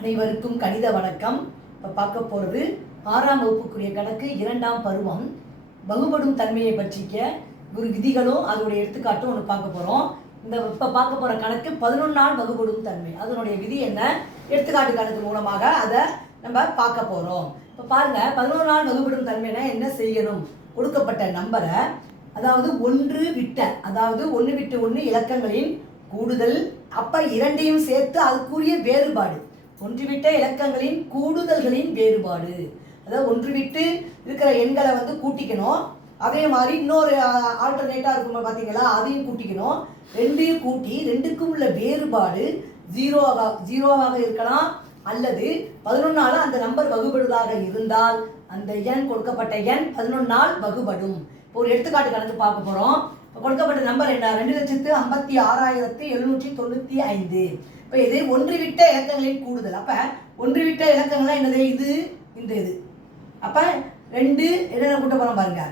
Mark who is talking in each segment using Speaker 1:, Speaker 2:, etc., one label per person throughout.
Speaker 1: அனைவருக்கும் கணித வணக்கம். இப்போ பார்க்க போகிறது ஆறாம் வகுப்புக்குரிய கணக்கு இரண்டாம் பருவம். வகுபடும் தன்மையை பற்றிக்க ஒரு விதிகளும் அதனுடைய எடுத்துக்காட்டும் ஒன்று பார்க்க போகிறோம் இந்த இப்போ பார்க்க போகிற கணக்கு பதினொன்றால் வகுபடும் தன்மை. அதனுடைய விதி என்ன? எடுத்துக்காட்டு கணக்கு மூலமாக அதை நம்ம பார்க்க போகிறோம் இப்போ பாருங்கள் பதினொரு நாள் வகுபடும் தன்மைனா என்ன செய்யணும்? கொடுக்கப்பட்ட நம்பரை அதாவது ஒன்று விட்ட அதாவது ஒன்று விட்டு ஒன்று இலக்கங்களின் கூடுதல் அப்ப இரண்டையும் சேர்த்து அதுக்குரிய வேறுபாடு. ஒன்று விட்ட இலக்கங்களின் கூடுதல்களின் வேறுபாடு. அதாவது ஒன்று விட்டு இருக்கிற எண்களை வந்து கூட்டிக்கணும். அதே மாதிரி இன்னொரு ஆல்டர்னேட்டாக இருக்கும் பார்த்தீங்களா அதையும் கூட்டிக்கணும். ரெண்டையும் கூட்டி ரெண்டுக்கும் உள்ள வேறுபாடு ஜீரோவாக ஜீரோவாக இருக்கலாம். அல்லது பதினொன்னால் அந்த நம்பர் வகுபடுவதாக இருந்தால் அந்த எண் கொடுக்கப்பட்ட எண் பதினொன்னால் வகுபடும். இப்போ ஒரு எடுத்துக்காட்டு கணக்கு பார்க்க போகிறோம் கொடுக்கப்பட்ட நம்பர் என்ன? ரெண்டு லட்சத்து ஐம்பத்தி ஆறாயிரத்தி எழுநூற்றி தொண்ணூற்றி ஐந்து. இப்போ இது ஒன்று விட்ட இலக்கங்களின் கூடுதல். அப்போ ஒன்று விட்ட இலக்கங்கள்லாம் என்னது? இது இந்த இது. அப்போ ரெண்டு என்னென்ன கூட்ட போகிறோம் பாருங்க.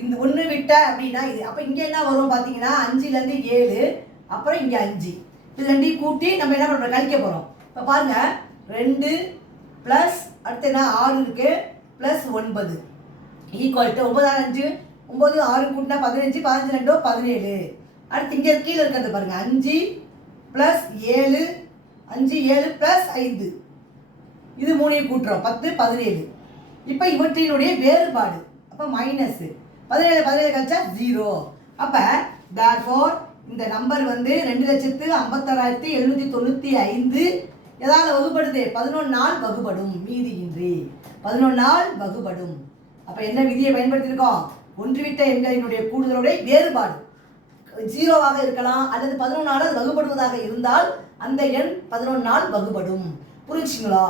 Speaker 1: இந்த ஒன்று விட்ட அப்படின்னா இது. அப்போ இங்கே என்ன வரும் பார்த்தீங்கன்னா அஞ்சுலேருந்து ஏழு அப்புறம் இங்கே அஞ்சு. இது ரெண்டையும் கூட்டி நம்ம என்ன பண்ணுறோம் கழிக்க போகிறோம் இப்போ பாருங்க. ரெண்டு ப்ளஸ் அடுத்து என்ன? ஆறு இருக்கு. ப்ளஸ் ஒன்பது. ஈக்குவல் டு அஞ்சு ஒம்பது ஆறு கூட்டினா பதினஞ்சு பதினஞ்சு ரெண்டோ பதினேழு. அடுத்து இங்கே கீழே இருக்கிறது பாருங்கள் அஞ்சு ப்ளஸ் ஏழு அஞ்சு ஏழு ப்ளஸ் ஐந்து. இது மூணையும் கூட்டுறோம். பத்து பதினேழு. இப்போ இவற்றினுடைய வேறுபாடு. அப்போ மைனஸு பதினேழு பதினேழு கழிச்சா ஜீரோ அப்போ தேர்ஃபோர் இந்த நம்பர் வந்து ரெண்டு லட்சத்து ஐம்பத்தாறாயிரத்தி எழுநூற்றி தொண்ணூற்றி ஐந்து. எதாவது வகுப்படுது? பதினொன்று நாள் வகுபடும். மீதியின்றி பதினொன்று நாள் வகுப்படும் அப்போ என்ன விதியை பயன்படுத்தியிருக்கோம் ஒன்றுவிட்ட எண்களினுடைய கூடுதலுடைய வேறுபாடு. ஜீரோவாக இருக்கலாம் அல்லது பதினொன்று நாள் அது வகுப்படுவதாக இருந்தால் அந்த எண் பதினொன்று நாள் வகுபடும். புரிஞ்சுங்களா